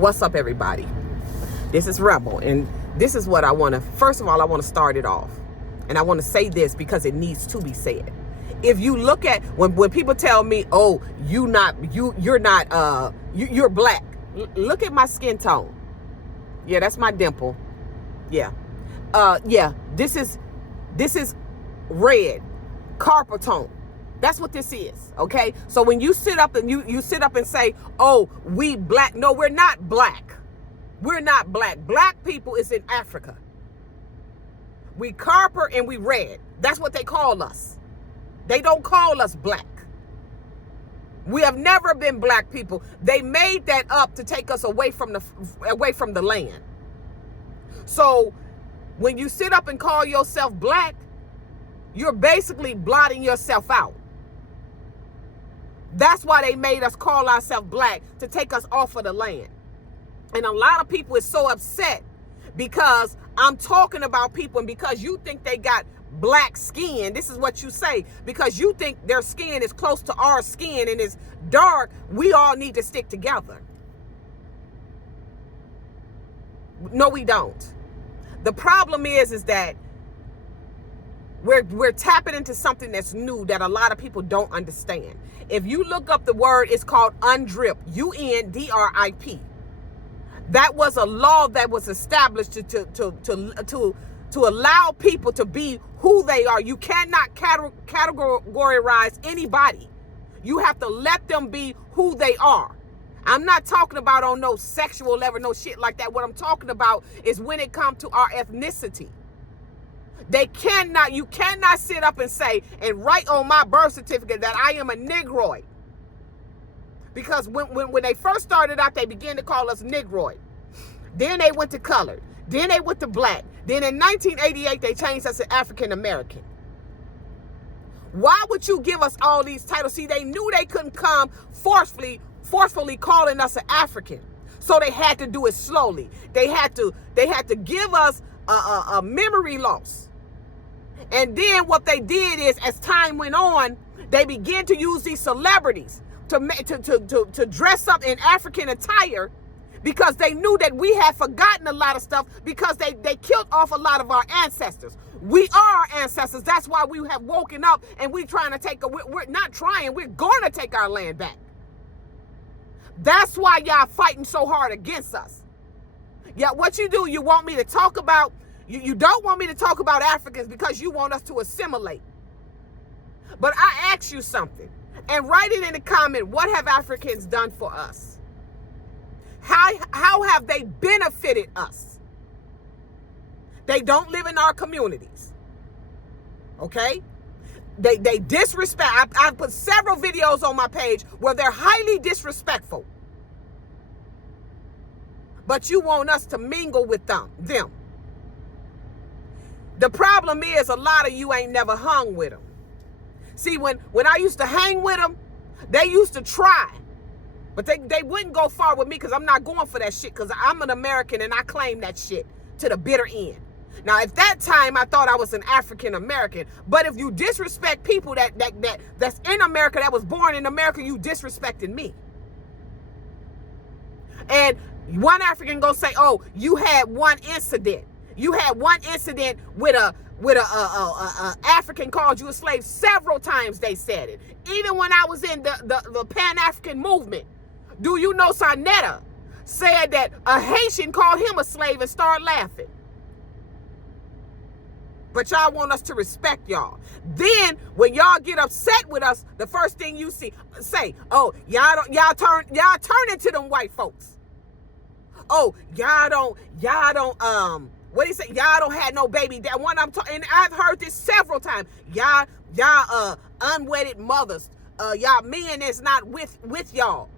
What's up, everybody? This is Rebel, and this is what I want to, first of all, I want to start it off. And I want to say this because it needs to be said. If you look at, when people tell me, oh, you're black. Look at my skin tone. Yeah, that's my dimple. Yeah. This is red, carpal tone. That's what this is, okay? So when you sit up and you sit up and say, oh, we black. No, we're not black. We're not black. Black people is in Africa. We carper and we red. That's what they call us. They don't call us black. We have never been black people. They made that up to take us away from the land. So when you sit up and call yourself black, you're basically blotting yourself out. That's why they made us call ourselves black, to take us off of the land. And a lot of people is so upset because I'm talking about people, and because you think they got black skin, this is what you say, because you think their skin is close to our skin and is dark, we all need to stick together. No, we don't. The problem is that we're tapping into something that's new that a lot of people don't understand. If you look up the word, it's called UNDRIP, UNDRIP. That was a law that was established to allow people to be who they are. You cannot categorize anybody. You have to let them be who they are. I'm not talking about on no sexual level, no shit like that. What I'm talking about is when it comes to our ethnicity. You cannot sit up and say and write on my birth certificate that I am a Negroid. Because when they first started out, they began to call us Negroid. Then they went to colored. Then they went to black. Then in 1988, they changed us to African American. Why would you give us all these titles? See, they knew they couldn't come forcefully calling us an African. So they had to do it slowly. They had to give us a memory loss. And then what they did is, as time went on, they began to use these celebrities to dress up in African attire, because they knew that we had forgotten a lot of stuff, because they killed off a lot of our ancestors. We are our ancestors. That's why we have woken up and we're going to take our land back. That's why y'all fighting so hard against us. Yeah, what you do, you want me to talk about, you don't want me to talk about Africans because you want us to assimilate. But I ask you something, and write it in the comment, what have Africans done for us? How have they benefited us? They don't live in our communities. Okay? They disrespect. I've put several videos on my page where they're highly disrespectful. But you want us to mingle with them. The problem is, a lot of you ain't never hung with them. See, when I used to hang with them, they used to try. But they wouldn't go far with me, because I'm not going for that shit, because I'm an American and I claim that shit to the bitter end. Now, at that time, I thought I was an African American. But if you disrespect people that's in America, that was born in America, you disrespecting me. And one African gonna say, oh, you had one incident. You had one incident with a African called you a slave. Several times they said it. Even when I was in the Pan-African movement, do you know Sarnetta said that a Haitian called him a slave and started laughing? But y'all want us to respect y'all. Then when y'all get upset with us, the first thing you say, oh, y'all turn into them white folks. Oh, y'all don't what do you say? Y'all don't have no baby. That one I'm talking, and I've heard this several times. Y'all unwedded mothers. Y'all men that's not with y'all.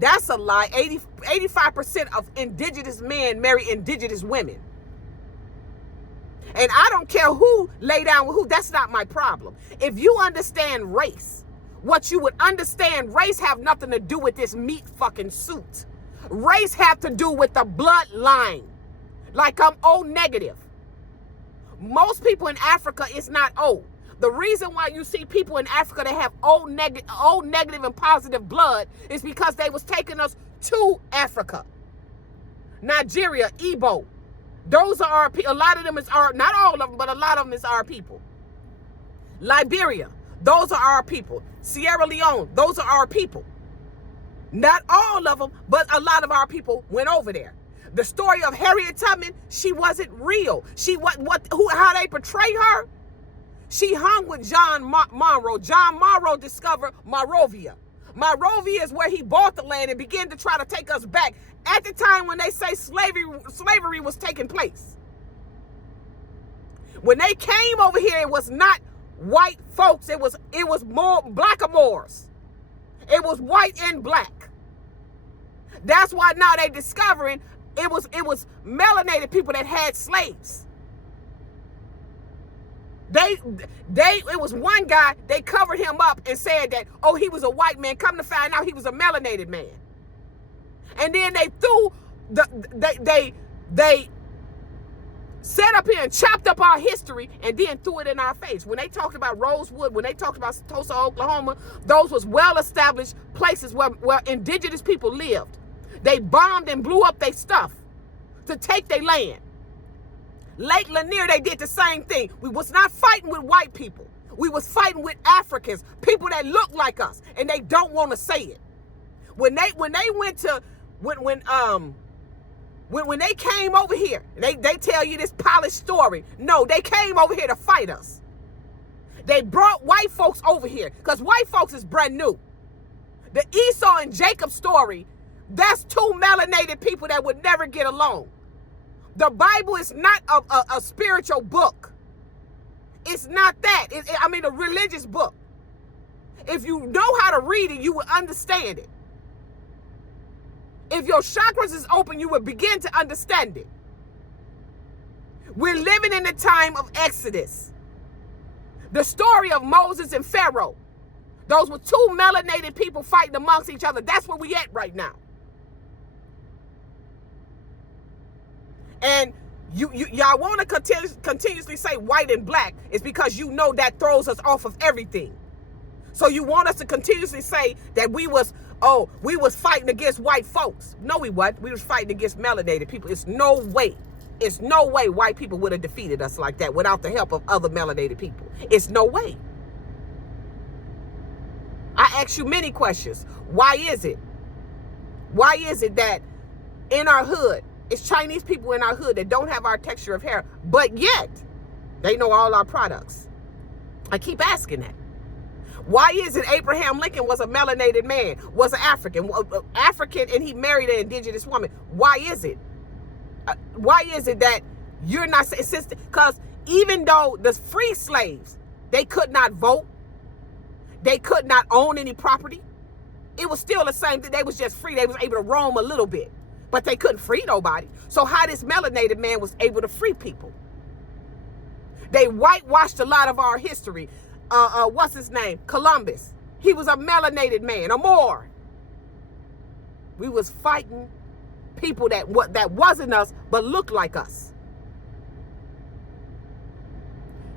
That's a lie. 85% of indigenous men marry indigenous women. And I don't care who lay down with who. That's not my problem. If you understand race, what you would understand, race have nothing to do with this meat fucking suit. Race have to do with the bloodline. Like I'm O negative. Most people in Africa is not O. The reason why you see people in Africa that have O negative and positive blood is because they was taking us to Africa. Nigeria, Igbo. Those are our people. A lot of them is our, not all of them, but a lot of them is our people. Liberia, those are our people. Sierra Leone, those are our people. Not all of them, but a lot of our people went over there. The story of Harriet Tubman, she wasn't real. She how they portray her. She hung with John Monroe. John Monroe discovered Monrovia. Monrovia is where he bought the land and began to try to take us back at the time when they say slavery was taking place. When they came over here, it was not white folks. It was more blackamoors. It was white and black. That's why now they discovering it was melanated people that had slaves. It was one guy, they covered him up and said that, oh, he was a white man. Come to find out he was a melanated man. And then they threw they set up here and chopped up our history and then threw it in our face. When they talked about Rosewood, when they talked about Tulsa, Oklahoma, those was well-established places where indigenous people lived. They bombed and blew up their stuff to take their land. Lake Lanier, they did the same thing. We was not fighting with white people. We was fighting with Africans, people that look like us, and they don't want to say it. When they went to when they came over here, they tell you this polished story. No, they came over here to fight us. They brought white folks over here because white folks is brand new. The Esau and Jacob story, that's two melanated people that would never get along. The Bible is not a spiritual book. It's not that. A religious book. If you know how to read it, you will understand it. If your chakras is open, you will begin to understand it. We're living in the time of Exodus. The story of Moses and Pharaoh. Those were two melanated people fighting amongst each other. That's where we at right now. And y'all want to continuously say white and black is because you know that throws us off of everything. So you want us to continuously say that we was fighting against white folks. No, we wasn't. We was fighting against melanated people. It's no way white people would have defeated us like that without the help of other melanated people. It's no way. I ask you many questions. Why is it? Why is it that in our hood, it's Chinese people in our hood that don't have our texture of hair, but yet they know all our products? I keep asking that. Why is it Abraham Lincoln was a melanated man, was an African, and he married an indigenous woman? Why is it? Why is it that you're not insisting? Because even though the free slaves, they could not vote, they could not own any property, it was still the same thing. They was just free. They was able to roam a little bit, but they couldn't free nobody. So how this melanated man was able to free people? They whitewashed a lot of our history. What's his name? Columbus. He was a melanated man, a Moor. We was fighting people that wasn't us, but looked like us.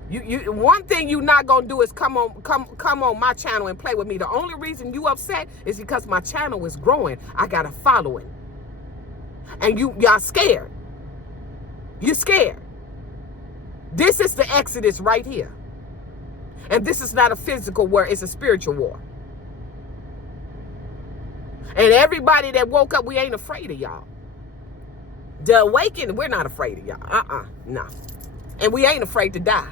One thing you're not gonna do is come on my channel and play with me. The only reason you upset is because my channel is growing. I got a following, and y'all scared. You're scared. This is the Exodus right here. And this is not a physical war, it's a spiritual war. And everybody that woke up, we ain't afraid of y'all. The awakening, we're not afraid of y'all. No. And we ain't afraid to die.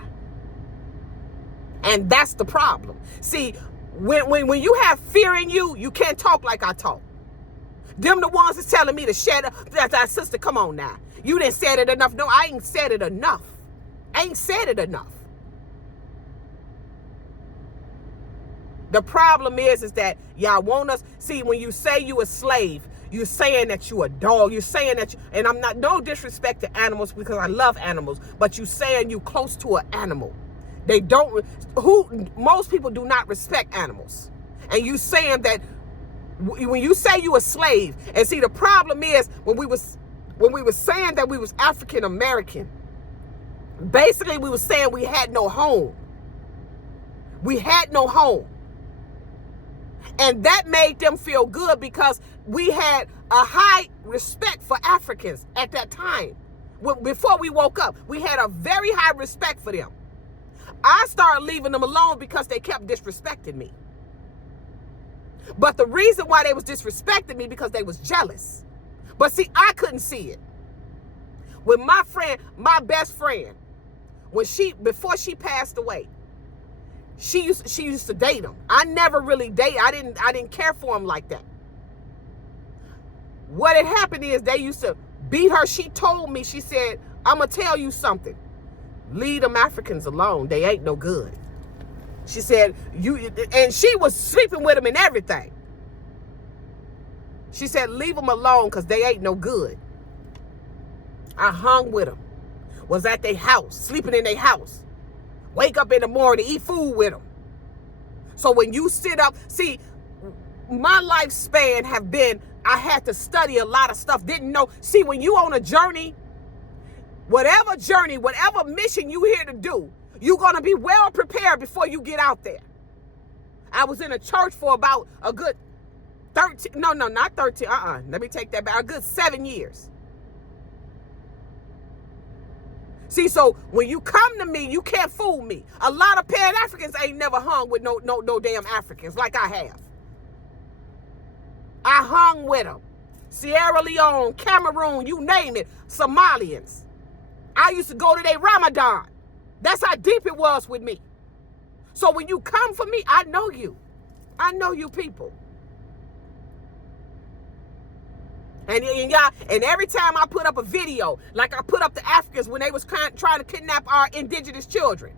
And that's the problem. See, when you have fear in you, you can't talk like I talk. Them the ones that's telling me to shut up. That's our sister, come on now. You didn't said it enough. No, I ain't said it enough. I ain't said it enough. The problem is that y'all want us, see, when you say you a slave, you're saying that you a dog, you're saying that and I'm not, no disrespect to animals because I love animals, but you saying you close to an animal. Most people do not respect animals. And you saying that, when you say you a slave, and see the problem is when we was saying that we was African American, basically we was saying we had no home. We had no home. And that made them feel good because we had a high respect for Africans at that time. Before we woke up, we had a very high respect for them. I started leaving them alone because they kept disrespecting me. But the reason why they was disrespecting me because they was jealous. But see, I couldn't see it. When my best friend, before she passed away, she used to date him. I never really dated. I didn't care for him like that. What had happened is they used to beat her. She told me, she said, I'm going to tell you something. Leave them Africans alone. They ain't no good. She said, and she was sleeping with him and everything. She said, leave them alone because they ain't no good. I hung with them. Was at their house, sleeping in their house. Wake up in the morning, eat food with them. So when you sit up, see, my lifespan have been, I had to study a lot of stuff, didn't know. See, when you on a journey, whatever mission you here to do, you're going to be well prepared before you get out there. I was in a church for about a good 13, no, not 13, let me take that back, a good 7 years. See, so when you come to me, you can't fool me. A lot of Pan-Africans ain't never hung with no damn Africans like I have. I hung with them. Sierra Leone, Cameroon, you name it, Somalians. I used to go to their Ramadan. That's how deep it was with me. So when you come for me, I know you. I know you people. And every time I put up a video, like I put up the Africans when they was trying to kidnap our indigenous children,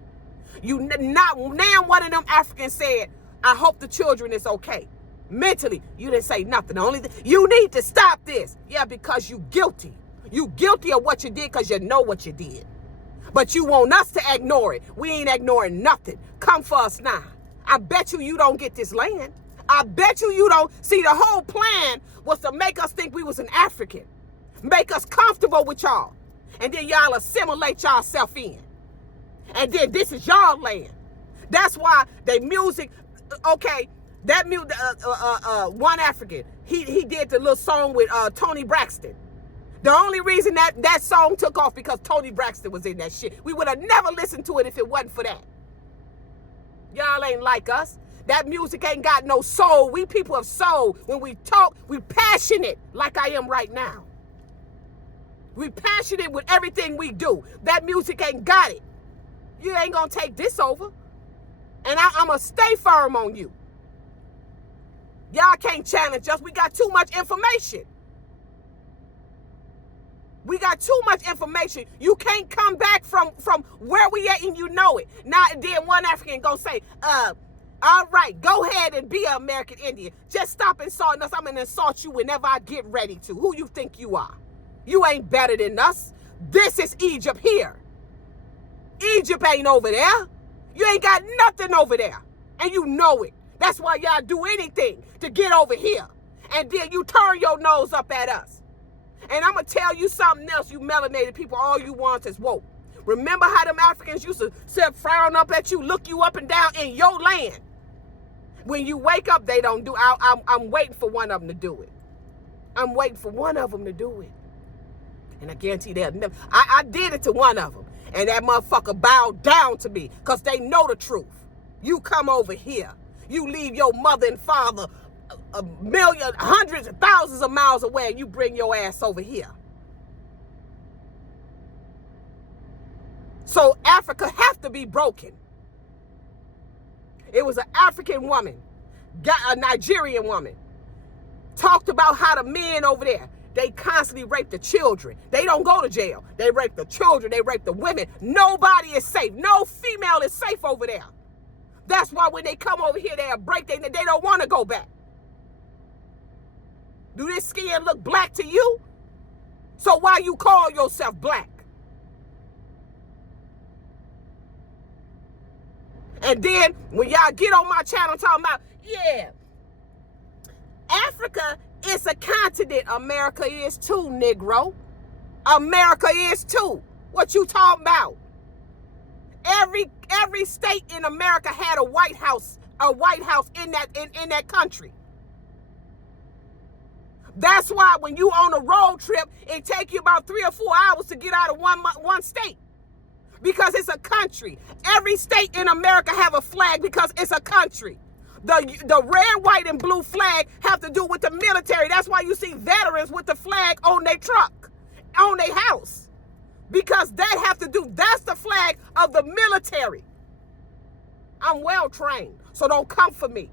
now one of them Africans said, I hope the children is okay. Mentally, you didn't say nothing. The only thing, you need to stop this. Yeah, because you guilty. You guilty of what you did because you know what you did. But you want us to ignore it. We ain't ignoring nothing. Come for us now. I bet you don't get this land. I bet you don't. See, the whole plan was to make us think we was an African. Make us comfortable with y'all. And then y'all assimilate yourself in. And then this is y'all land. That's why they music, okay, that music, one African, he did the little song with Tony Braxton. The only reason that song took off because Tony Braxton was in that shit. We would have never listened to it if it wasn't for that. Y'all ain't like us. That music ain't got no soul. We people of soul. When we talk, we passionate like I am right now. We passionate with everything we do. That music ain't got it. You ain't gonna take this over. And I'm gonna stay firm on you. Y'all can't challenge us. We got too much information. We got too much information. You can't come back from where we at and you know it. Now, then one African gonna say, all right, go ahead and be an American Indian. Just stop insulting us. I'm gonna insult you whenever I get ready to. Who you think you are? You ain't better than us. This is Egypt here. Egypt ain't over there. You ain't got nothing over there. And you know it. That's why y'all do anything to get over here. And then you turn your nose up at us. And I'm going to tell you something else, you melanated people, all you want is woke. Remember how them Africans used to sit frown up at you, look you up and down in your land? When you wake up, they don't do. I'm waiting for one of them to do it. I'm waiting for one of them to do it. And I guarantee they'll never. I did it to one of them. And that motherfucker bowed down to me because they know the truth. You come over here. You leave your mother and father a million, hundreds of thousands of miles away, and you bring your ass over here. So Africa have to be broken. It was an African woman, a Nigerian woman, talked about how the men over there, they constantly rape the children. They don't go to jail. They rape the children. They rape the women. Nobody is safe. No female is safe over there. That's why when they come over here, they'll break. They don't want to go back. Do this skin look black to you? So why you call yourself black? And then when y'all get on my channel talking about, yeah, Africa is a continent. America is too, Negro. America is too. What you talking about? Every state in America had a White House a White House in that country. That's why when you on a road trip, it take you about 3 or 4 hours to get out of one state. Because it's a country. Every state in America have a flag because it's a country. The red, white, and blue flag have to do with the military. That's why you see veterans with the flag on their truck, on their house. Because that have to do, that's the flag of the military. I'm well trained, so don't come for me.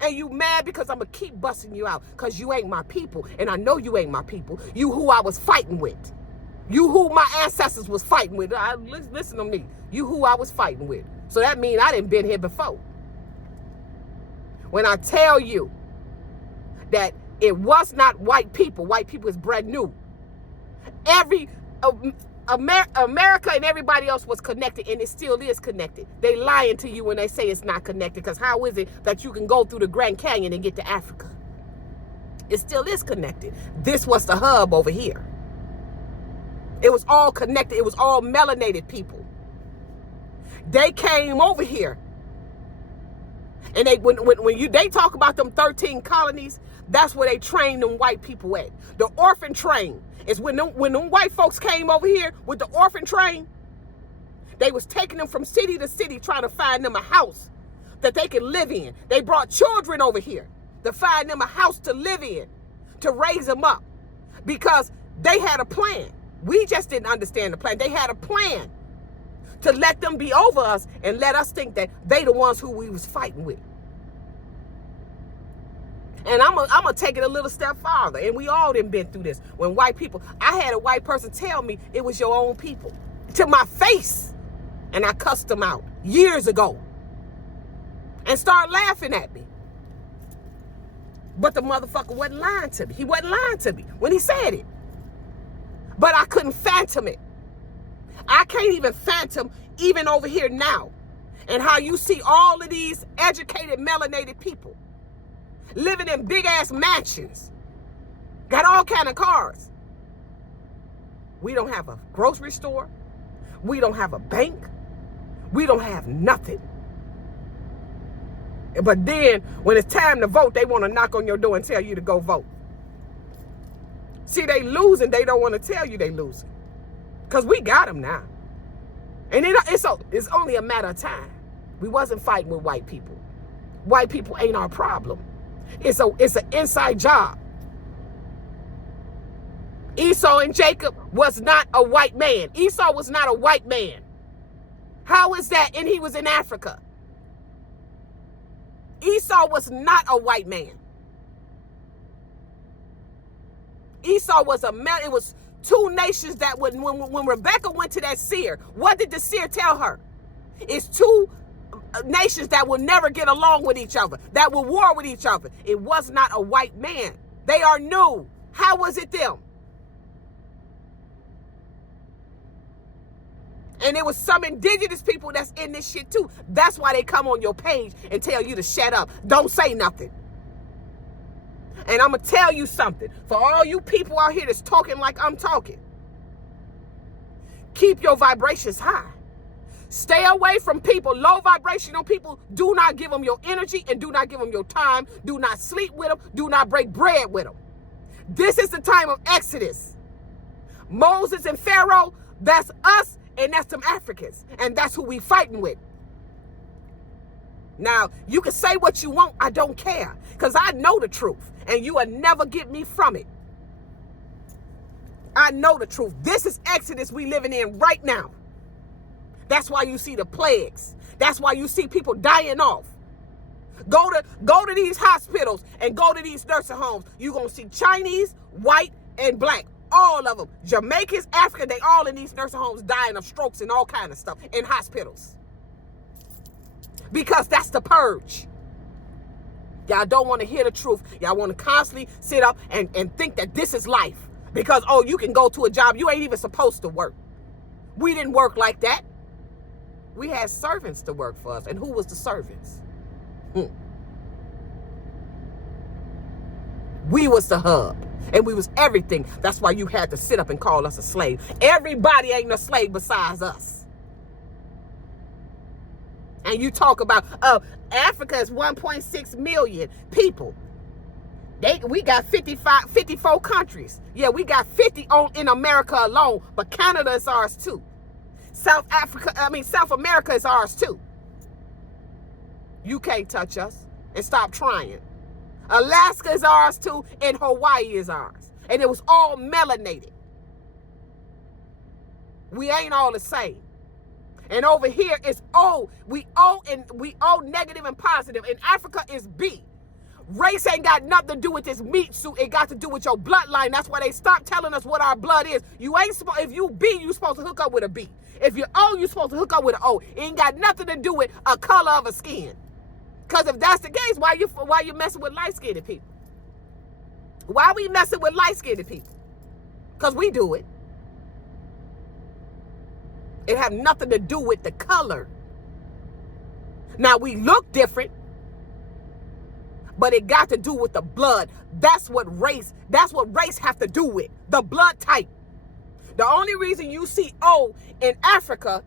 And you mad because I'm going to keep busting you out because you ain't my people. And I know you ain't my people. You who I was fighting with. You who my ancestors was fighting with. Listen to me. You who I was fighting with. So that means I didn't been here before. When I tell you that it was not white people is brand new. America and everybody else was connected, and it still is connected. They lying to you when they say it's not connected, because how is it that you can go through the Grand Canyon and get to Africa? It still is connected. This was the hub over here. It was all connected. It was all melanated people. They came over here. And they talk about them 13 colonies, that's where they trained them white people at. The orphan train is when them white folks came over here with the orphan train, they was taking them from city to city trying to find them a house that they could live in. They brought children over here to find them a house to live in, to raise them up, because they had a plan. We just didn't understand the plan. They had a plan to let them be over us and let us think that they the ones who we was fighting with. And I'm gonna take it a little step farther. And we all done been through this. When white people, I had a white person tell me it was your own people to my face. And I cussed them out years ago. And started laughing at me. But the motherfucker wasn't lying to me. He wasn't lying to me when he said it. But I couldn't phantom it. I can't even phantom even over here now. And how you see all of these educated, melanated people living in big ass mansions, got all kind of cars. We don't have a grocery store. We don't have a bank. We don't have nothing. But then when it's time to vote, they want to knock on your door and tell you to go vote. See, they losing. They don't want to tell you they losing. Because we got them now. And it's only a matter of time. We wasn't fighting with white people. White people ain't our problem. It's an inside job. Esau and Jacob was not a white man. Esau was not a white man. How is that? And he was in Africa. Esau was not a white man. Esau was a man. It was two nations that when Rebecca went to that seer, what did the seer tell her? It's two nations that will never get along with each other, that will war with each other. It was not a white man. They are new. How was it them? And it was some indigenous people that's in this shit too. That's why they come on your page and tell you to shut up. Don't say nothing. And I'm going to tell you something. For all you people out here that's talking like I'm talking, keep your vibrations high. Stay away from people, low vibrational people. Do not give them your energy and do not give them your time. Do not sleep with them. Do not break bread with them. This is the time of Exodus. Moses and Pharaoh, that's us and that's them Africans. And that's who we fighting with. Now, you can say what you want. I don't care. Because I know the truth. And you will never get me from it. I know the truth. This is Exodus we living in right now. That's why you see the plagues. That's why you see people dying off. Go to these hospitals and go to these nursing homes. You're going to see Chinese, white, and black. All of them. Jamaicans, African, they all in these nursing homes dying of strokes and all kind of stuff in hospitals. Because that's the purge. Y'all don't want to hear the truth. Y'all want to constantly sit up and think that this is life. Because, oh, you can go to a job you ain't even supposed to work. We didn't work like that. We had servants to work for us. And who was the servants? We was the hub. And we was everything. That's why you had to sit up and call us a slave. Everybody ain't a slave besides us. And you talk about, Africa is 1.6 million people. We got 54 countries. Yeah, we got 50 in America alone, but Canada is ours too. South America is ours too. You can't touch us, and stop trying. Alaska is ours too, and Hawaii is ours. And it was all melanated. We ain't all the same. And over here it's O. We O negative and positive. And Africa is B. Race ain't got nothing to do with this meat suit. It got to do with your bloodline. That's why they stopped telling us what our blood is. You ain't supposed, if you B, you supposed to hook up with a B. If you're O, you supposed to hook up with an O. It ain't got nothing to do with a color of a skin. Because if that's the case, why you messing with light-skinned people? Why we messing with light-skinned people? Because we do it. It have nothing to do with the color. Now, we look different, but it got to do with the blood. That's what race have to do with. The blood type. The only reason you see O in Africa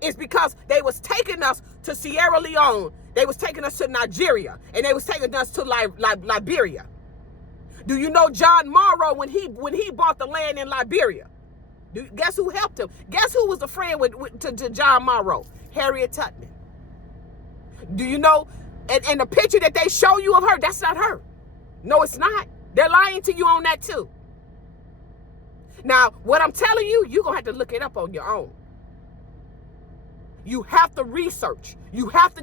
is because they was taking us to Sierra Leone. They was taking us to Nigeria. And they was taking us to Liberia. Do you know John Morrow when he bought the land in Liberia? Guess who helped him? Guess who was a friend to John Morrow? Harriet Tubman. Do you know? And the picture that they show you of her, that's not her. No, it's not. They're lying to you on that too. Now, what I'm telling you, you're going to have to look it up on your own. You have to research. You have to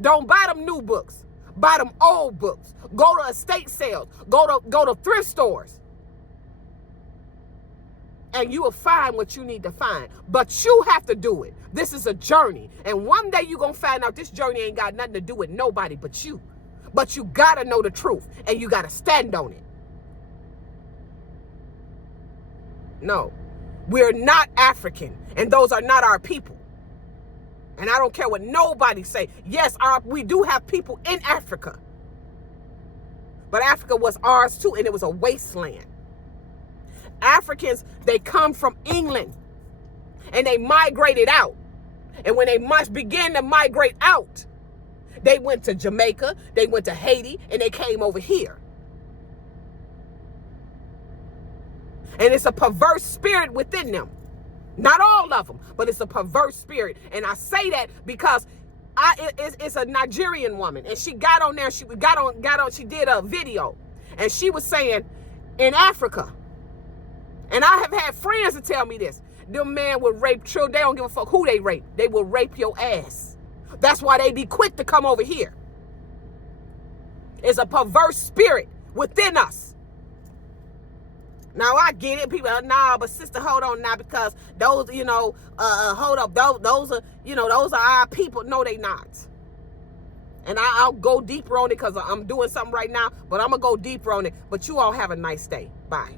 don't buy them new books. Buy them old books. Go to estate sales. Go to thrift stores. And you will find what you need to find. But you have to do it. This is a journey. And one day you're going to find out this journey ain't got nothing to do with nobody but you. But you got to know the truth. And you got to stand on it. No. We're not African. And those are not our people. And I don't care what nobody say. Yes, we do have people in Africa. But Africa was ours too. And it was a wasteland. Africans, they come from England and they migrated out. And when they began to migrate out, they went to Jamaica, they went to Haiti, and they came over here. And it's a perverse spirit within them. Not all of them, but it's a perverse spirit. And I say that because it's a Nigerian woman, and she got on there. She did a video, and she was saying, in Africa. And I have had friends to tell me this. Them men will rape children. They don't give a fuck who they rape. They will rape your ass. That's why they be quick to come over here. It's a perverse spirit within us. Now I get it. People are, nah, but sister, hold on now, because those, hold up. Those are our people. No, they not. And I'll go deeper on it because I'm doing something right now, but I'm going to go deeper on it. But you all have a nice day. Bye.